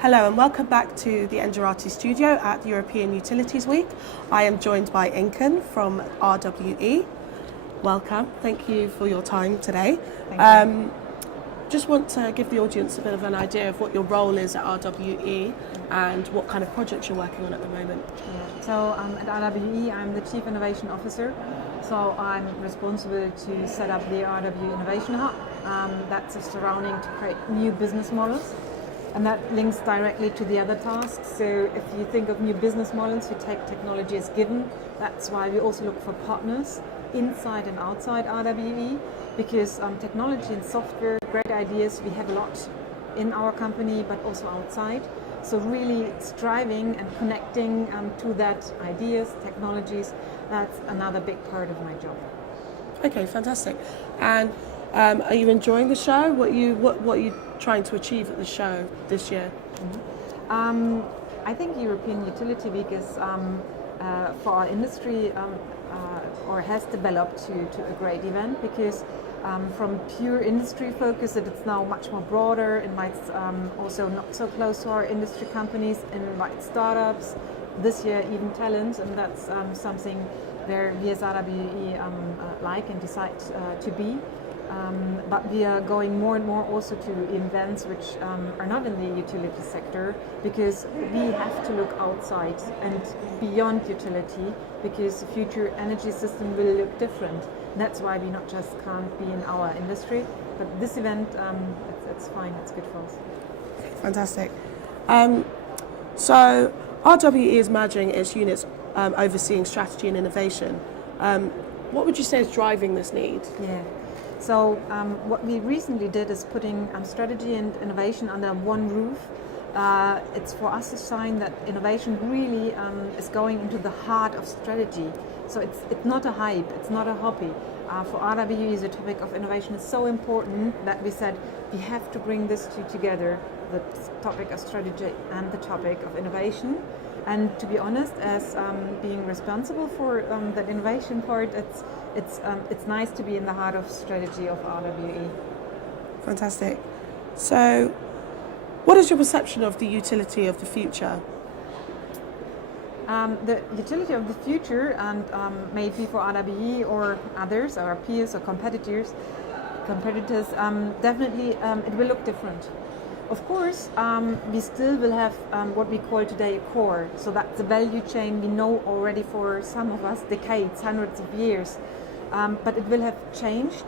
Hello and welcome back to the Engerati studio at European Utilities Week. I am joined by Inken from RWE. Welcome, thank you for your time today. Just want to give the audience a bit of an idea of what your role is at RWE and what kind of projects you're working on at the moment. So at RWE I'm the Chief Innovation Officer, so I'm responsible to set up the RWE Innovation Hub. That's a surrounding to create new business models. And that links directly to the other tasks. So if you think of new business models, you take technology as given. That's why we also look for partners inside and outside RWE, because technology and software, great ideas, we have a lot in our company, but also outside. So really striving and connecting to that ideas, technologies, that's another big part of my job. Okay, fantastic. And are you enjoying the show? What are you trying to achieve at the show this year? I think European Utility Week is for our industry or has developed to a great event, because from pure industry focus it's now much more broader, invites also not so close to our industry companies, invites startups, this year even talents, and that's something where we as RWE like and decide to be. But we are going more and more also to events which are not in the utility sector, because we have to look outside and beyond utility, because the future energy system will look different. That's why we not just can't be in our industry, but this event, it's fine, it's good for us. Fantastic. So RWE is merging its units overseeing strategy and innovation. What would you say is driving this need? Yeah. So what we recently did is putting strategy and innovation under one roof. It's for us a sign that innovation really is going into the heart of strategy. So it's not a hype, it's not a hobby. For RWE, the topic of innovation is so important that we said we have to bring this two together, the topic of strategy and the topic of innovation. And to be honest, as being responsible for that innovation part, it's nice to be in the heart of strategy of RWE. Fantastic. So, what is your perception of the utility of the future? The utility of the future, and maybe for RWE or others, our peers or competitors, definitely it will look different. Of course, we still will have what we call today a core. So that's the value chain we know already for some of us decades, hundreds of years. But it will have changed.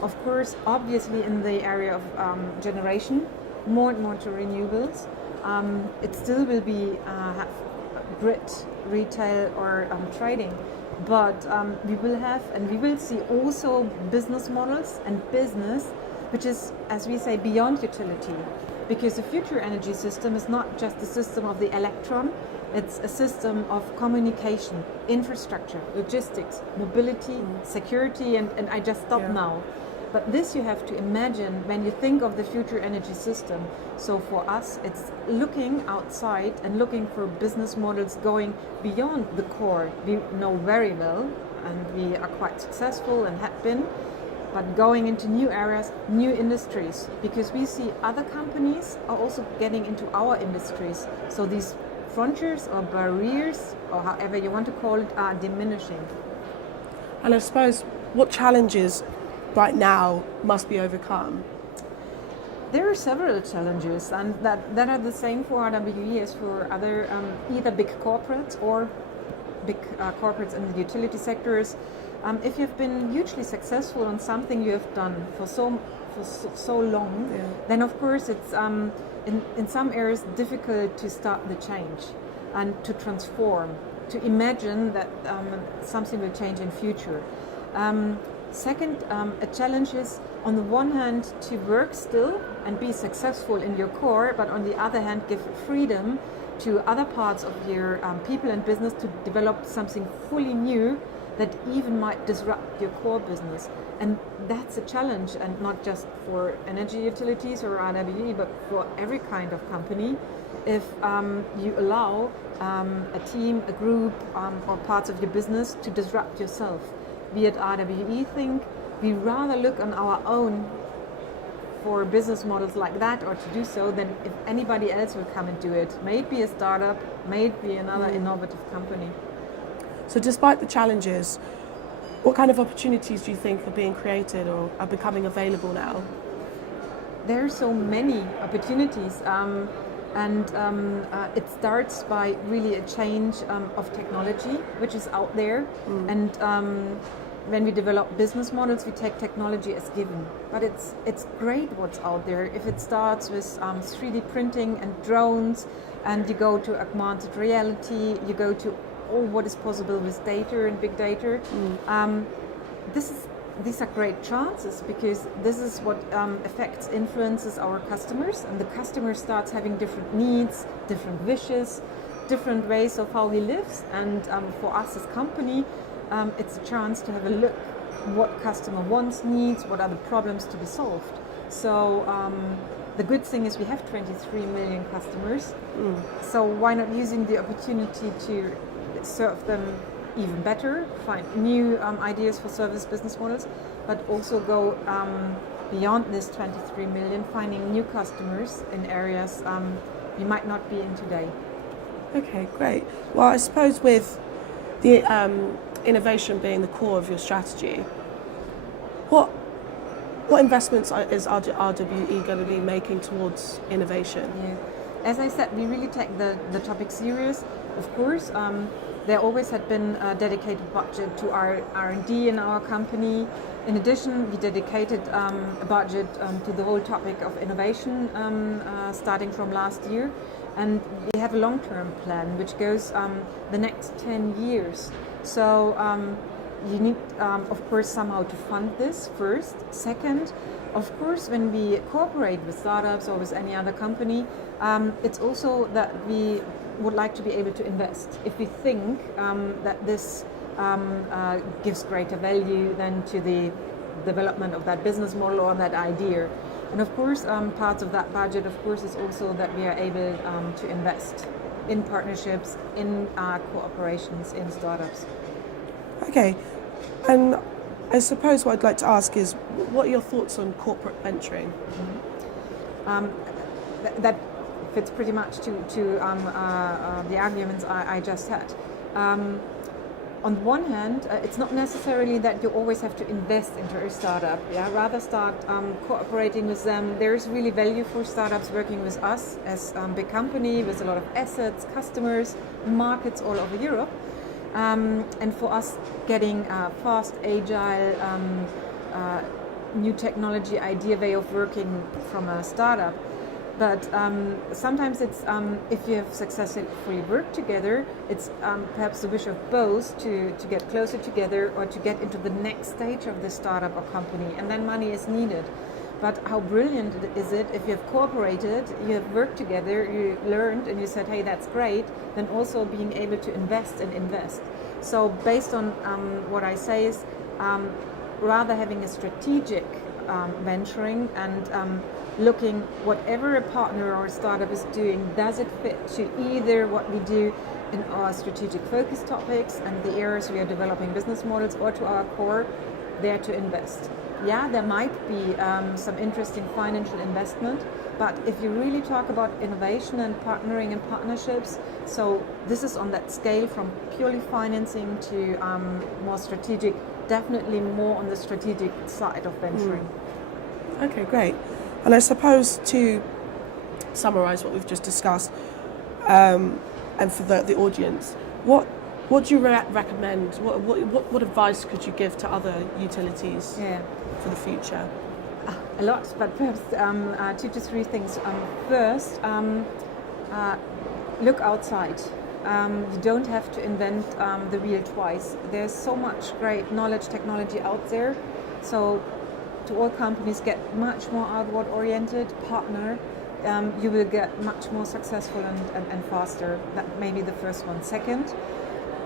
Of course, obviously in the area of generation, more and more to renewables. It still will be have grid, retail or trading. But we will have, and we will see also business models and business which is, as we say, beyond utility. Because the future energy system is not just a system of the electron, it's a system of communication, infrastructure, logistics, mobility, security, and I just stop now. But this you have to imagine when you think of the future energy system. So for us, it's looking outside and looking for business models going beyond the core we know very well, and we are quite successful and have been, but going into new areas, new industries, because we see other companies are also getting into our industries. So these frontiers or barriers, or however you want to call it, are diminishing. And I suppose, what challenges right now must be overcome? There are several challenges, and that are the same for RWE as for other either big corporates or big corporates in the utility sectors. If you've been hugely successful on something you have done for so long, then of course it's in some areas difficult to start the change and to transform, to imagine that something will change in future. Second, a challenge is on the one hand to work still and be successful in your core, but on the other hand give freedom to other parts of your people and business to develop something fully new that even might disrupt your core business. And that's a challenge, and not just for energy utilities or RWE, but for every kind of company. If you allow a team, a group, or parts of your business to disrupt yourself. We at RWE think we rather look on our own for business models like that or to do so, then if anybody else will come and do it, maybe a startup, maybe another innovative company. So despite the challenges, what kind of opportunities do you think are being created or are becoming available now? There are so many opportunities, it starts by really a change of technology which is out there. And when we develop business models, we take technology as given. But it's great what's out there. If it starts with 3D printing and drones, and you go to augmented reality, you go to what is possible with data and big data. These are great chances, because this is what influences our customers, and the customer starts having different needs, different wishes, different ways of how he lives. And for us as company, it's a chance to have a look what customer wants, needs, what are the problems to be solved. So the good thing is we have 23 million customers. So why not using the opportunity to serve them even better, find new ideas for service business models, but also go beyond this 23 million, finding new customers in areas we might not be in today. Okay, great. Well, I suppose with the innovation being the core of your strategy, what investments is RWE going to be making towards innovation? Yeah. As I said, we really take the topic serious. Of course, there always had been a dedicated budget to our R&D in our company. In addition, we dedicated a budget to the whole topic of innovation starting from last year. And we have a long-term plan which goes the next 10 years. So you need, of course, somehow to fund this first. Second, of course, when we cooperate with startups or with any other company, it's also that we would like to be able to invest. If we think that this gives greater value than to the development of that business model or that idea. And of course, parts of that budget, of course, is also that we are able to invest in partnerships, in cooperations, in startups. Okay, and I suppose what I'd like to ask is, what are your thoughts on corporate venturing? That fits pretty much to the arguments I just had. On one hand, it's not necessarily that you always have to invest into a startup. Rather start cooperating with them. There is really value for startups working with us as a big company with a lot of assets, customers, markets all over Europe. And for us, getting fast, agile, new technology idea way of working from a startup. But sometimes it's, if you have successfully worked together, it's perhaps the wish of both to get closer together or to get into the next stage of the startup or company, and then money is needed. But how brilliant is it if you have cooperated, you have worked together, you learned, and you said, hey, that's great, then also being able to invest and invest. So based on what I say is rather having a strategic venturing and looking whatever a partner or a startup is doing, does it fit to either what we do in our strategic focus topics and the areas we are developing business models, or to our core, there to invest. Yeah, there might be some interesting financial investment, but if you really talk about innovation and partnering and partnerships, so this is on that scale from purely financing to more strategic, definitely more on the strategic side of venturing. Okay, great. And I suppose to summarise what we've just discussed, and for the audience, what do you recommend? What advice could you give to other utilities for the future? A lot, but perhaps 2 to 3 things. First, look outside. You don't have to invent the wheel twice. There's so much great knowledge, technology out there. So to all companies, get much more outward oriented, partner. You will get much more successful and faster. That may be the first one. Second,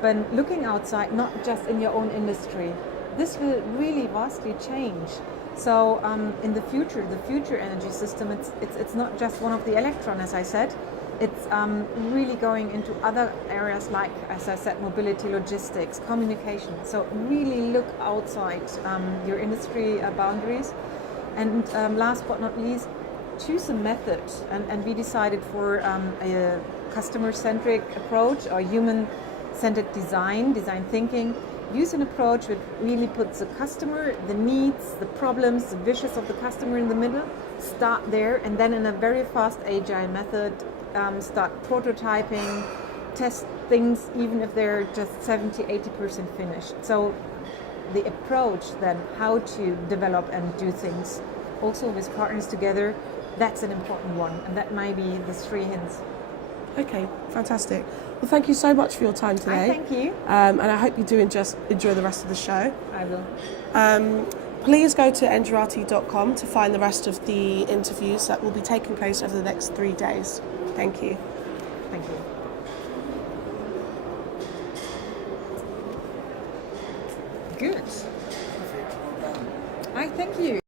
when looking outside, not just in your own industry, this will really vastly change. So in the future energy system, it's not just one of the electron, as I said. It's really going into other areas like, as I said, mobility, logistics, communication. So really look outside your industry boundaries. And last but not least, choose a method. And we decided for a customer-centric approach or human-centered design thinking. Use an approach that really puts the customer, the needs, the problems, the wishes of the customer in the middle. Start there, and then in a very fast agile method, start prototyping, test things even if they're just 70-80% finished. So the approach then how to develop and do things also with partners together, that's an important one, and that might be the 3 hints. Okay, fantastic. Well, thank you so much for your time today. Thank you. And I hope you do enjoy the rest of the show. I will. Please go to engerati.com to find the rest of the interviews that will be taking place over the next 3 days. Thank you. Thank you. Good. I thank you.